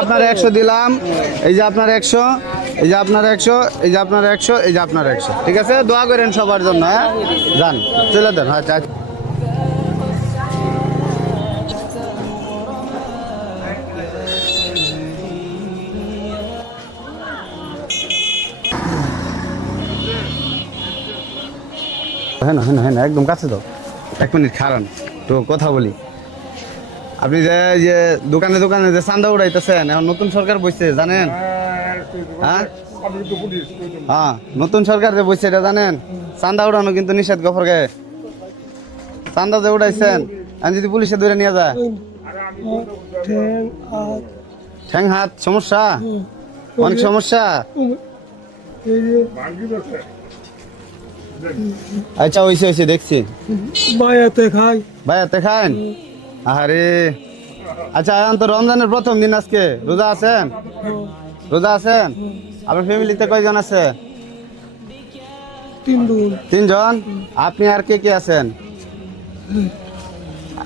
আপনার 100 দিলাম, এই যে আপনার 100, এই যে আপনার 100, এই যে আপনার 100, এই যে আপনার 100। ঠিক আছে, দোয়া করেন সবার জন্য। হ্যাঁ, যান চলে দেন। আচ্ছা হ্যাঁ না হ্যাঁ না, একদম কাছে দাও। 1 মিনিট খারান, তো কথা বলি। আপনি যে দোকানে দোকানে যে চান্দা উড়াইতেছেন, এখন নতুন সরকার বসছে জানেন? হ্যাঁ হ্যাঁ, নতুন সরকার যে বসছে এটা জানেন? চান্দা উড়ানো কিন্তু নিষেধ গফর গায়ে। চান্দা যে উড়াইছেন, আমি যদি পুলিশে ধরে নিয়ে যায়, ঠ্যাং হাত সমস্যা, অনেক সমস্যা। আচ্ছা হয়েছে হয়েছে, দেখছি। ভাইয়াতে খান। আরে আচ্ছা, এখন তো রমজানের প্রথম দিন, আজকে রোজা আছেন? রোজা আছেন? আপনার ফ্যামিলিতে কয়জন আছে? 3 জন। আপনি আর কে কে আছেন?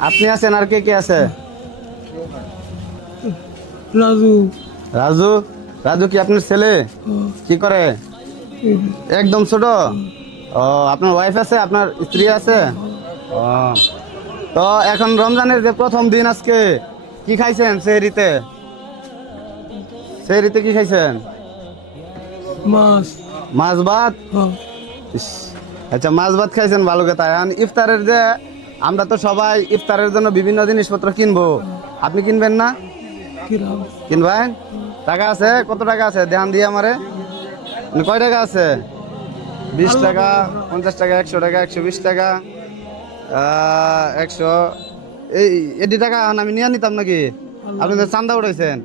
আপনি আছেন আর কে কে আছে? রাজু। রাজু। রাজু কি আপনার ছেলে? কি করে? একদম ছোট। ও, আপনার ওয়াইফ আছে, আপনার স্ত্রী আছে? ও, তো এখন রমজানের যে প্রথম দিন আজকে, কি খাইছেন সেহরিতে? সেহরিতে কি খাইছেন? মাছ। মাছ ভাত। ইস, আচ্ছা মাছ ভাত খাইছেন, ভালো কথা। এখন ইফতারের যে আমরা তো সবাই ইফতারের জন্য বিভিন্ন জিনিসপত্র কিনবো, আপনি কিনবেন না? কিনবেন? টাকা আছে? কত টাকা আছে ধ্যান দিয়ে আমারে? কয় টাকা আছে? 20 টাকা, 50 টাকা, 100 টাকা, 120 টাকা, 100। এটি টাকা আমি নিয়ে নিতাম নাকি? আপনি তো চান্দা উঠাইছেন।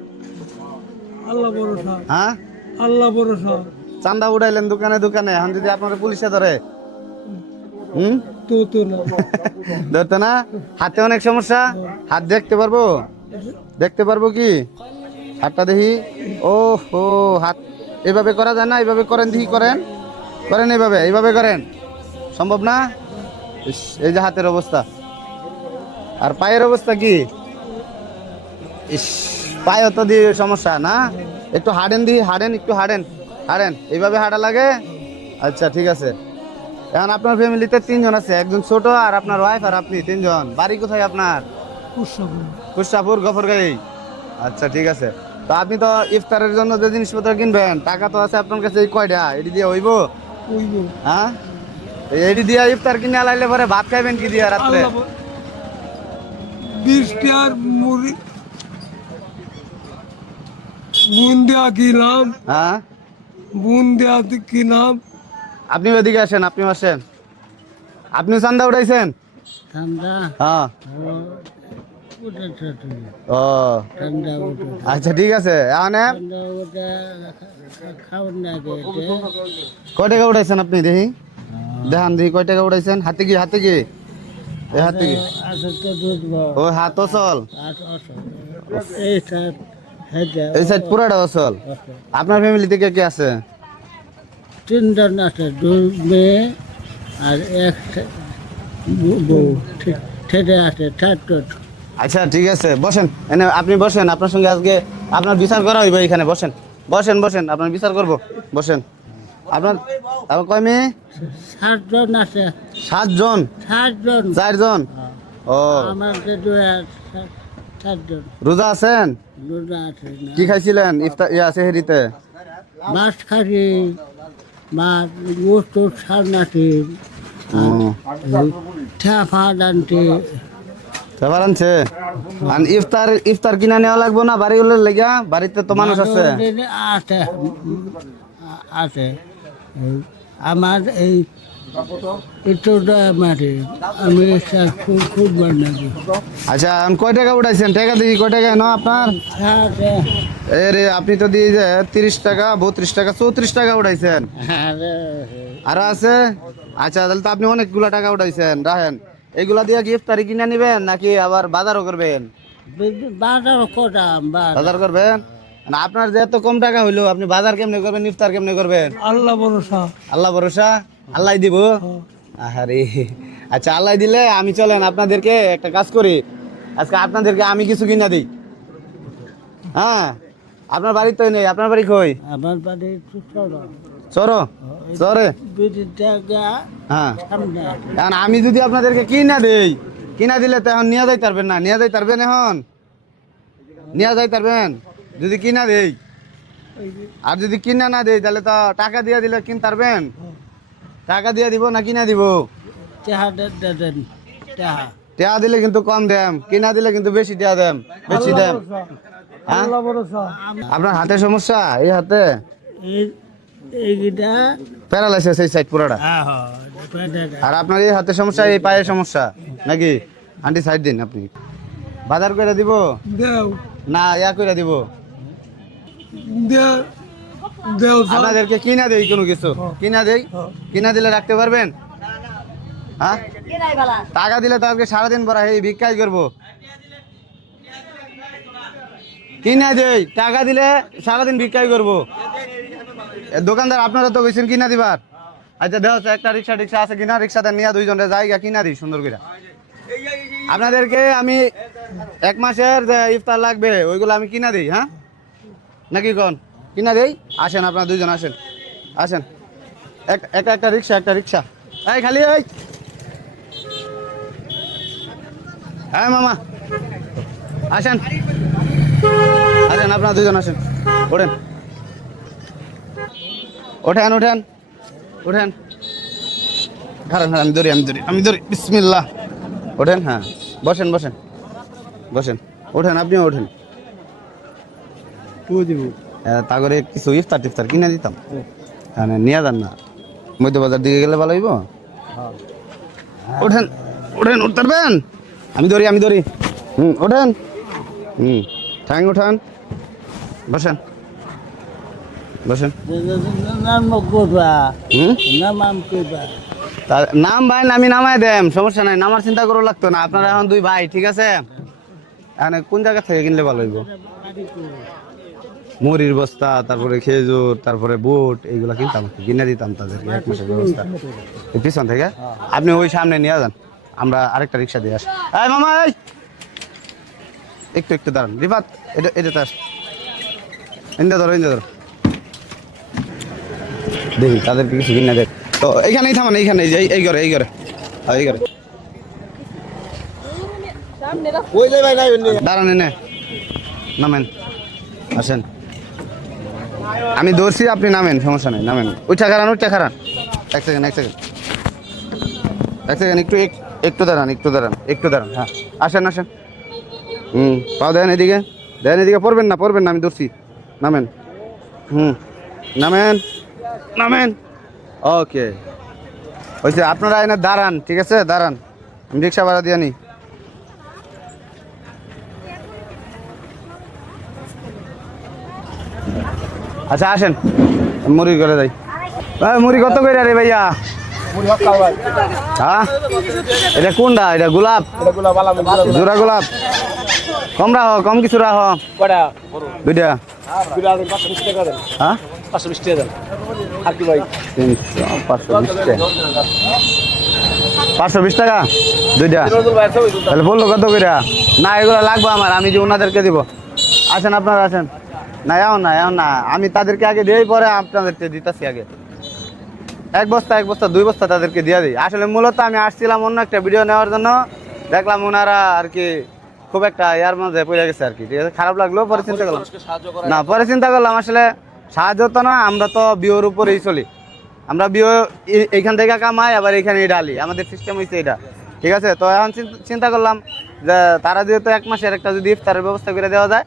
আল্লাহ ভরসা। হ্যাঁ, আল্লাহ ভরসা। চান্দা উঠাইলেন দোকানে দোকানে, এখন যদি আপনার পুলিশে ধরে? তো না। ধরতো না? হাতে অনেক সমস্যা। হাত দেখতে পারবো? দেখতে পারবো কি? হাতটা দেখি। ও হো, হাত এভাবে করা যায় না? এইভাবে করেন, দেখি করেন। করেন এইভাবে, এইভাবে করেন। সম্ভব না? ইস, এই যে হাতের অবস্থা। আর পায়ের অবস্থা কি? ইস, পায়ে তো দিয়ে সমস্যা না? একটু হাঁটেন, দিই হাঁটেন, একটু হাঁটেন। হাঁটেন, এইভাবে হাঁটা লাগে। আচ্ছা ঠিক আছে। এখন আপনার ফ্যামিলিতে 3 জন আছে, একজন ছোট আর আপনার ওয়াইফ আর আপনি 3 জন। বাড়ি কোথায় আপনার? কুশাপুর গফরগাঁই। আচ্ছা ঠিক আছে। তো আপনি তো ইফতারের জন্য যে জিনিসপত্র কিনবেন, টাকা তো আছে আপনার কাছে, এই কয়টা এটি দিয়ে হইব? হ্যাঁ, এটি দিয়ে ইফতার কিনে আলাইলে পরে ভাত খাইবেন কি দিয়ে রাত্রে? 20 টাকার মুড়ি বুন্দিয়া কিনলাম। হ্যাঁ, বুন্দিয়া কিনলাম। আপনি ওদিকে আসেন, আপনি আসেন। আপনি চান্দা উঠাইছেন? হ্যাঁ। ও আচ্ছা ঠিক আছে। কয় টাকা উঠাইছেন আপনি দেখি? দেখান দেখি কয় টাকা উঠাইছেন। হাতে কি? হাতে কি? এই হাতে কি? ও হাত অচল। এই সাইড পুরাটা অচল। আপনার ফ্যামিলিতে কে কে আছে? 3 জন আছে, 2 মেয়ে আর 1 বউ। ঠেটে আছে 4 জন। আচ্ছা ঠিক আছে, বসেন এনে, আপনি বসেন। আপনার সঙ্গে আজকে আপনার বিচার করা হইবে এখানে। বসেন বসেন বসেন, আপনার বিচার করব। বসেন। আপনার কয় মেয়ে? 7 জন আছে। 7 জন? 7 জন। 4 জন? ও, আমাদের 7 জন। রোজা আছেন? রোজা আছে না। কি খাইছিলেন ইফতার সেহরিতে? মাছ খাসি, মাছ, গোস্ত, সারনাটি, ঠেফা ডান্টি। খাবার আনছে? আর ইফতার ইফতার কিনা নেওয়া লাগবো না বাড়ি হলে লেগা? বাড়িতে তো মানুষ আছে। আছে আছে। আমার এই মাটি আমি খুব বানাবো। আচ্ছা, এখন কয় টাকা উঠাইছেন? টাকা দেখি কয় টাকা না আপনার? রে আপনি তো দিয়ে যে 30 টাকা, 32 টাকা, 34 টাকা উঠাইছেন। আর আছে? আচ্ছা তাহলে তো আপনি অনেকগুলা টাকা উঠাইছেন। রাখেন, এইগুলা দিয়ে কি ইফতারি কিনে নিবেন নাকি আবার বাজারও করবেন? বাজার করবেন না? আপনার যে এত কম টাকা হইলো, আপনি বাজার কেমনে করবেন, ইফতার কেমনে করবেন? আল্লাহ ভরসা। আল্লাহ ভরসা। আল্লাহ দিব। আরে আচ্ছা, আল্লাহ দিলে আমি চলেন আপনাদেরকে একটা কাজ করি, আজকে আপনাদেরকে আমি কিছু কিনা দিই। হ্যাঁ, আপনার বাড়ি তো নেই, আপনার বাড়ি কই? আমার বাড়ি চলো চরো চরে। বিটিটাকে হ্যাঁ, সামনে এখন আমি যদি আপনাদেরকে কিনা দেই, কিনা দিলে তো এখন নিয়ে যাইতে পারবেন না, নিয়ে যাইতে পারবেন এখন? নিয়ে যাইতে পারবেন যদি কিনা দেই? আর যদি কিনা না দেই তাহলে তো টাকা দিয়ে দিলে কিনতে পারবেন? টাকা দিয়ে দিব না কিনা দিব? চাহাটা দেন চাহা টেয়া দিলে কিন্তু কম দেম, কিনা দিলে কিন্তু বেশি টেয়া দেম, বেশি দেম। হ্যাঁ, আপনার হাতে সমস্যা? এই হাতে এইটা প্যারালাইসিস এই সাইড পুরোটা। আর আপনার এই হাতে সমস্যা, এই পায়ে সমস্যা নাকি? আন্টি সাইড দিন, আপনি বাজার করে দিব দেও না ইয়া করে দিব? দেও দেও আপনাদেরকে কিনা দেই কোনো কিছু? কিনা দেই, কিনা দিলে রাখতে পারবেন? হ্যাঁ, টাকা দিলে তো আজকে সারাদিন পরে এই ভিক্ষাই করবো। কিনা দেই, টাকা দিলে সারাদিন ভিক্ষাই করবো। দোকানদার আপনারা তো কইছেন কিনা দিবার। আচ্ছা দেখ একটা রিক্সা টিক্সা আছে কিনা, রিক্সাতে নিয়ে দুইজনের জায়গা কিনা দিই সুন্দর করে। আপনাদেরকে আমি 1 মাসের যে ইফতার লাগবে ওইগুলো আমি কিনা দিই। হ্যাঁ নাকি কোন কিনা দেই? আসেন আপনারা দুইজন, আসেন আসেন। একটা রিক্সা, একটা রিক্সা। এই খালি এই, হ্যাঁ মামা আসেন, আসেন আপনারা দুইজন আসেন। ওঠেন ওঠেন ওঠেন ওঠেন। খারান খারান, আমি ধরি আমি ধরি আমি ধরি, বিসমিল্লাহ। ওঠেন, হ্যাঁ বসেন বসেন বসেন। ওঠেন, আপনিও ওঠেন। তা করে কিছু ইফতার টিফতার কিনে দিতাম, হ্যাঁ নিয়ে যান না, মধ্যবাজার দিকে গেলে ভালো হইব। ওঠেন ওঠেন, উঠতে পারবেন? আমি ধরি আমি ধরি। ওঠেন, ঠ্যাং ওঠান, বসেন বসেন। নাম করবা হুম, নাম করবা নাম ভাই আমি নামাই দেম, সমস্যা নাই, নামার চিন্তা করো লাগতো না। আপনারা এখন 2 ভাই, ঠিক আছে? এখানে কোন জায়গা থেকে কিনলে ভালো হইব? মুড়ির বস্তা, তারপরে খেজুর, তারপরে বুট, এইগুলা কিনতাম, কিনে দিতাম তাদেরকে 1 মাসের ব্যবস্থা। এই পিছন থেকে আপনি ওই সামনে নিয়ে যান, আমরা আরেকটা রিক্সা দিয়ে আসি। এই মামা, এই একটু একটু দাঁড়ান, রিফাত এটা এটাতে আস, ইন্দা ধরো ইন্দা ধরো, দেখি তাদেরকে কিছু কিনে দেখ। তো এইখানেই থামান, এইখানে এই ঘরে এই ঘরে এই ঘরে দাঁড়ান, এনে নামেন, আসেন। আমি ধরছি, আপনি নামেন, সমস্যা নেই, নামেন। উঠা খারান, উঠা খারান। এক সেকেন্ড একটু একটু দাঁড়ান, একটু দাঁড়ান, একটু দাঁড়ান। হ্যাঁ আসেন আসেন। পাও দেন এদিকে, দেন এদিকে। পড়বেন না পড়বেন না, আমি ধরছি, নামেন। নামেন নামেন। ওকে হয়েছে, আপনারা এনে দাঁড়ান, ঠিক আছে? দাঁড়ান, আমি রিক্সা ভাড়া দিয়ে নি। আচ্ছা আসেন, মুড়ি করে যাই। মুড়ি কত করে রে ভাইয়া? হ্যাঁ, এটা কোনটা? এটা গোলাপ, জোড়া গোলাপ। কম রাহ, কম কিছু রাহ। দুইটা, হ্যাঁ 520 টাকা। 520 টাকা দুইটা, তাহলে বললো কত করে? না এগুলো লাগবে আমার, আমি যে ওনাদেরকে দিব। আসেন আপনারা আসেন। না এও না এও না, আমি তাদেরকে আগে দিই, পরে আপনাদেরকে দিতেছি। আগে 1 বস্তা 2 বস্তা তাদেরকে দিয়ে দিই। আসলে মূলত আমি আসছিলাম অন্য একটা ভিডিও নেওয়ার জন্য, দেখলাম ওনারা আর কি খুব একটা ইয়ার মধ্যে পড়ে গেছে আর কি, ঠিক আছে? খারাপ লাগলো, পরে চিন্তা করলাম না, পরে চিন্তা করলাম আসলে সাহায্য তো না, আমরা তো বিওর উপরেই চলি। আমরা বিও এইখান থেকে কামাই, আবার এখানে ডালি, আমাদের সিস্টেম হয়েছে এটা, ঠিক আছে? তো এখন চিন্তা করলাম যে তারা যেহেতু 1 মাসের একটা যদি ইফতারের ব্যবস্থা করে দেওয়া যায়,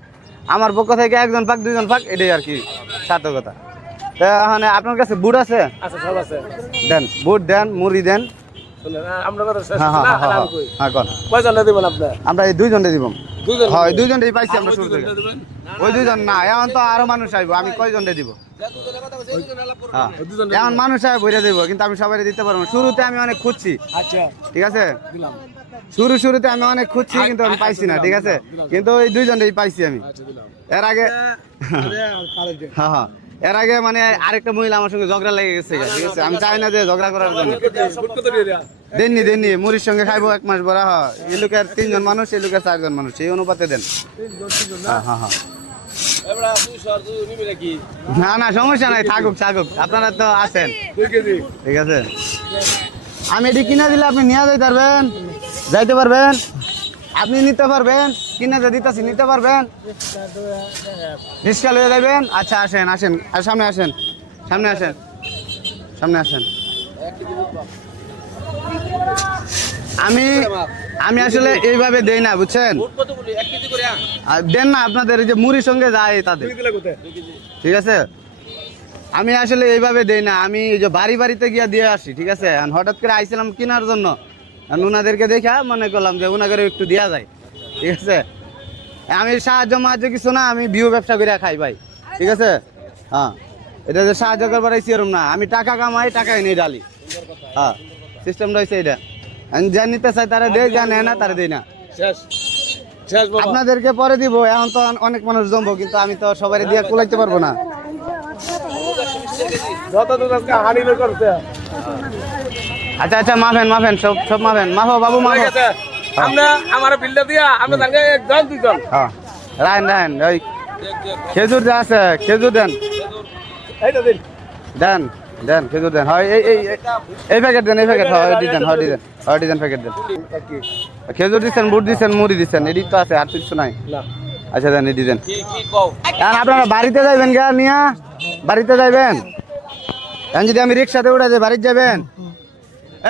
আমার পক্ষ থেকে 1 জন পাক 2 জন পাক, এটাই আর কি সার্থকতা। তো এখন আপনার কাছে বুট আছে? দেন, বুট দেন, মুড়ি দেন। আমরা এই 2 জনে দিব। হয় 2 জনে পাইছি আমরা শুরু থেকে। ওই 2 জন না, এখন তো আরো মানুষ আইব, আমি কয় জনে দিব? এখন মানুষ আয় ভরে দেবো, কিন্তু আমি সবাই দিতে পারবো না। শুরুতে আমি অনেক খুঁজছি, ঠিক আছে? শুরুতে আমি অনেক খুঁজছি, কিন্তু আমি পাইছি না, ঠিক আছে? কিন্তু ওই 2 জনেই পাইছি আমি। এর আগে হ্যাঁ এর আগে মানে আরেকটা মহিলা আমার সঙ্গে ঝগড়া লেগে গেছে, ঠিক আছে? আমি চাই না যে ঝগড়া করার জন্য। দেননি মুড়ির সঙ্গে খাইবো 1 মাস ভরা। এই লোকের 3 জন মানুষ, এই লোকের 4 জন মানুষ, এই অনুপাতে দেন। হ্যাঁ না না সমস্যা নাই, থাকুক থাকুক, আপনারা তো আছেন। ঠিক আছে, আমি এটি কিনা দিলে আপনি নিয়ে যাইতে পারবেন, যাইতে পারবেন, আপনি নিতে পারবেন, কিনে যে দিতেছি নিতে পারবেন, রিক্সা লয়ে যাবেন। আচ্ছা আসেন আসেন, আর সামনে আসেন, সামনে আসেন, সামনে আসেন। আমি আমি আসলে এইভাবে দেই না, বুঝছেন, আর দেন না আপনাদের এই যে মুড়ির সঙ্গে যায় তাদের, ঠিক আছে। আমি আসলে এইভাবে দেই না, আমি এই যে বাড়ি বাড়িতে গিয়া দিয়ে আসি, ঠিক আছে। আর হঠাৎ করে আইছিলাম কেনার জন্য, আর ওনাদেরকে দেখা মনে করলাম যে ওনাদের একটু দেওয়া যায়, ঠিক আছে। আমি সাহায্য মাহায্য কিছু না, আমি ভিউ ব্যবসা করে খাই ভাই, ঠিক আছে। হ্যাঁ, এটা যে সাহায্য করবার আইসি এরম না, আমি টাকা কামাই, টাকাই নেই ডালি। হ্যাঁ, সিস্টেমটা হয়েছে এটা, আমি যা নিতে চাই তারা দেয়, যা নেয় না তারা দেয় না। আপনাদেরকে পরে দিব, এখন তো অনেক মানুষ জমবো, কিন্তু আমি তো সবাই দিয়ে কুলাইতে পারবো না। আচ্ছা আচ্ছা, মাফেন মাফেন, সব সব মাফেন, মাফো বাবু মাফো। আমরা আমার বিলটা দিয়া আমরা তাকে একজন দুইজন হ্যাঁ, রাইন রাইন, ওই খেজুর যা আছে খেজুর দেন, এইটা দিন দেন দেন, খেজুর দেন। হয় এই প্যাকেট দেন, এই প্যাকেট হয় ডিজাইন, হয় ডিজাইন, হয় ডিজাইন প্যাকেট দেন। খেজুর দিচ্ছেন, বুট দিচ্ছেন, মুড়ি দিচ্ছেন, এদিক তো আছে, আর কিছু নাই। না আচ্ছা দেন, এটি দেন। কি কি কও এখন আপনারা বাড়িতে যাইবেন গা নিয়া, বাড়িতে যাইবেন। এখন যদি আমি রিক্সাতে উঠে যাই, বাড়িতে যাবেন।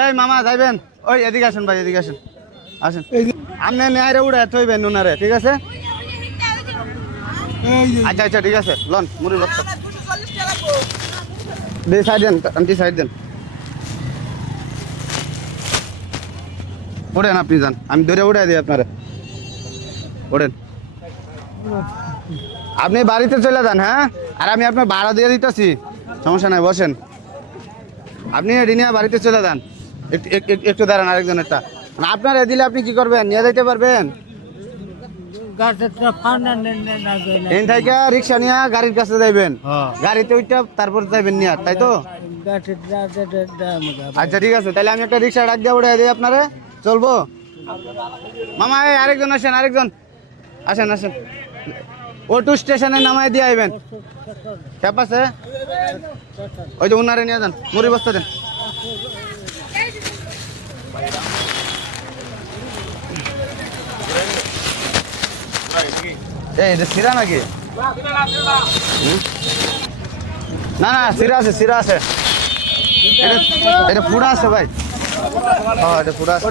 এই মামা যাইবেন, ওই এদিকে আসেন ভাই, এদিকে আসেন, আসেন। আপনি নেয়ারে উড়ে থইবেন নুনারে, ঠিক আছে। আচ্ছা আচ্ছা, ঠিক আছে, লন মুড়ি বস্তা দিয়ে সাইড দেন, আন্টি সাইড দেন। ওঠেন, আপনি যান, আমি ধরে উঠাই দিই আপনারে, ওঠেন। আপনি বাড়িতে চলে যান, হ্যাঁ, আর আমি আপনার ভাড়া দিয়ে দিতেছি, সমস্যা নাই, বসেন। আপনি এটি নিয়ে বাড়িতে চলে যান, একটু দাঁড়ান, আরেকজনেরটা আপনার দিলে আপনি কি করবেন, নিয়ে যাইতে পারবেন। এখান থেকে রিক্সা নিয়ে গাড়ির কাছে যাইবেন, গাড়িতে ওইটা তারপর যাইবেন নিয়ে, তাই তো। আচ্ছা ঠিক আছে, তাহলে আমি একটা রিক্সা ডাক দিয়ে উঠে দিই আপনারে, চলবো। মামা এই আরেকজন আসেন, আরেকজন আসেন আসেন, অটো স্টেশনে নামায় দিয়ে আইবেন। ক্যাপ আছে, ওই যে উনারে নিয়ে যান, মুড়ি বস্তা দেন। এই এটা সিরা নাকি? না না, সিরা আছে, সিরা আছে, এটা ফুড়া আছে ভাই। হ্যাঁ, এটা ফুড়া আছে।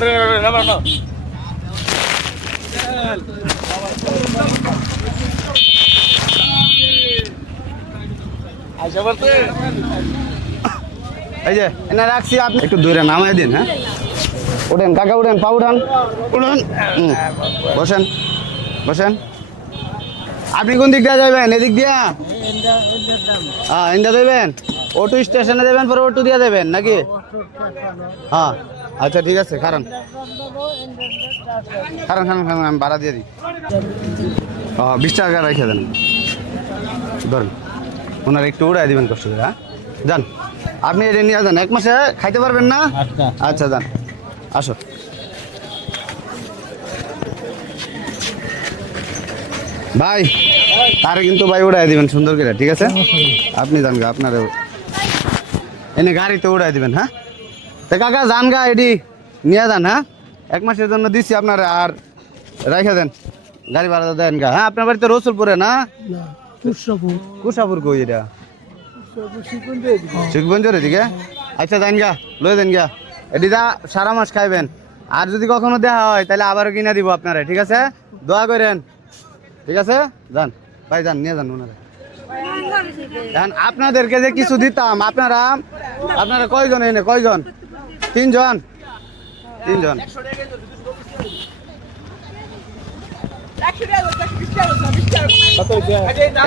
আইসা বলতে এই যে এনে রাখছি, আপনি একটু দূরে নামাই দিন। হ্যাঁ, উঠেন কাকা, উঠেন, পা উঠান, উঠুন, বসেন বসেন। আপনি কোন দিক দিয়ে যাবেন? এদিক দিয়া? হ্যাঁ, ইন্ডিয়া দেবেন, অটো স্টেশনে দেবেন, পরে অটো দিয়ে দেবেন নাকি? হ্যাঁ আচ্ছা ঠিক আছে, কারণ কারণ কারণ কারণ আমি ভাড়া দিয়ে দিই। 20 টাকা রেখে দেন, ধরুন, ওনার একটু উড়াই দিবেন কষ্ট করে। হ্যাঁ, যান, আপনি এটা নিয়ে যান, 1 মাসে খাইতে পারবেন না? আচ্ছা যান, আসো। ভাই তারে কিন্তু ভাই উড়াই দিবেন সুন্দর করে, ঠিক আছে। আপনি যান গা, আপনার এনে গাড়িতে উড়াই দিবেন। হ্যাঁ, তো কাকা যান গা, এডি নিয়ে যান। হ্যাঁ, 1 মাসের জন্য দিচ্ছি আপনার, আর রেখে দেন, গাড়ি ভাড়া দেন গা। হ্যাঁ, আপনার বাড়িতে রসুলপুরে না? কুসাপুর কই এটা? শিখবঞ্জের এদিকে? আচ্ছা যান গা, লয়ে দেন গা, এটি যা সারা মাস খাইবেন। আর যদি কখনো দেখা হয় তাহলে আবারও কিনে দিব আপনারা, ঠিক আছে। দোয়া করেন, ঠিক আছে। যান ভাই, যান, নিয়ে যান ওনারা। আপনাদেরকে যে কিছু দিতাম, আপনারা আপনারা কয়জন এনে, কয়জন? 3 জন, 3 জন।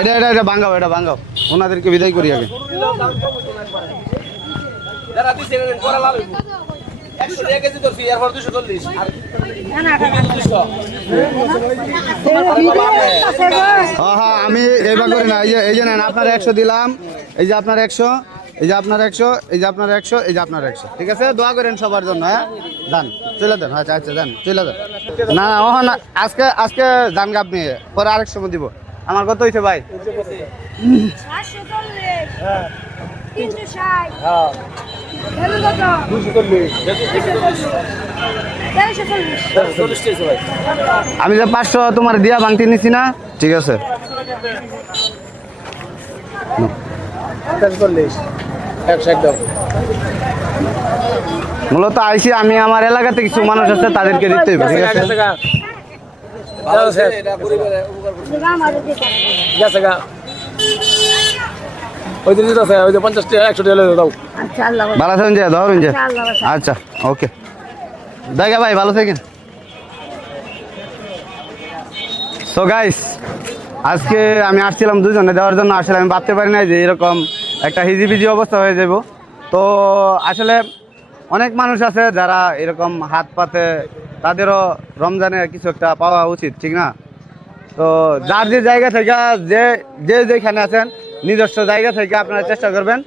এটা এটা এটা ভাঙাও, এটা ভাঙাও, ওনাদেরকে বিদায় করি আগে। যারা দিছে করা লাভ 100 টাকা কেজি ধরছি, এরপর 240 আর হ্যাঁ, আমি এইবার করি না, এই যে নেন, আপনার 100 দিলাম, এই যে আপনার 100, এই যে আপনার 100, এই যে আপনার 100, এই যে আপনার 100, ঠিক আছে। দোয়া করেন সবার জন্য। হ্যাঁ, যান, চলে দেন। আচ্ছা আচ্ছা, যান, চলে দেন। না না, আজকে আজকে যান গা আপনি, পরে আরেক সময় দিব। আমার কত হয়েছে ভাই? 540 360 হ্যাঁ গেল কত 240 140 40 টাকা ভাই আমি যে 500 তোমার দিয়া ভাঙতে নিছি না, ঠিক আছে। 40 100 একদম মূলত আইসি আমি আমার এলাকাতে কিছু মানুষ আছে তাদেরকে দিতে হবে, ঠিক আছে। এটা গরিবের উপকার করছে দাম আর দিতে গেছে গা ওই দিন দিতে আছে ওই যে 50 টাকা 100 টাকা দাও আচ্ছা আল্লাহ ভালো থাকুন যে ধরুন যে, আল্লাহ আচ্ছা ওকে দেখা ভাই, ভালো থাকেন। সো গাইস, আজকে আমি আসছিলাম দুজনে দেওয়ার জন্য, আসলে আমি ভাবতে পারি না যে এরকম একটা হিজিবিজি অবস্থা হয়ে যাব। তো আসলে অনেক মানুষ আছে যারা এরকম হাত পাতে, তাদেরও রমজানে কিছু একটা পাওয়া উচিত, ঠিক না? তো যার যে জায়গা থেকে যেখানে আছেন নিজস্ব জায়গা থেকে আপনারা চেষ্টা করবেন,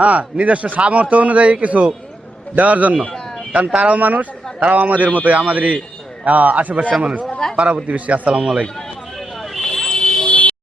হ্যাঁ, নিজস্ব সামর্থ্য অনুযায়ী কিছু দেওয়ার জন্য, কারণ তারাও মানুষ, তারাও আমাদের মতোই, আমাদেরই আশেপাশের মানুষ, পাড়া প্রতিবেশী। আসসালামু আলাইকুম।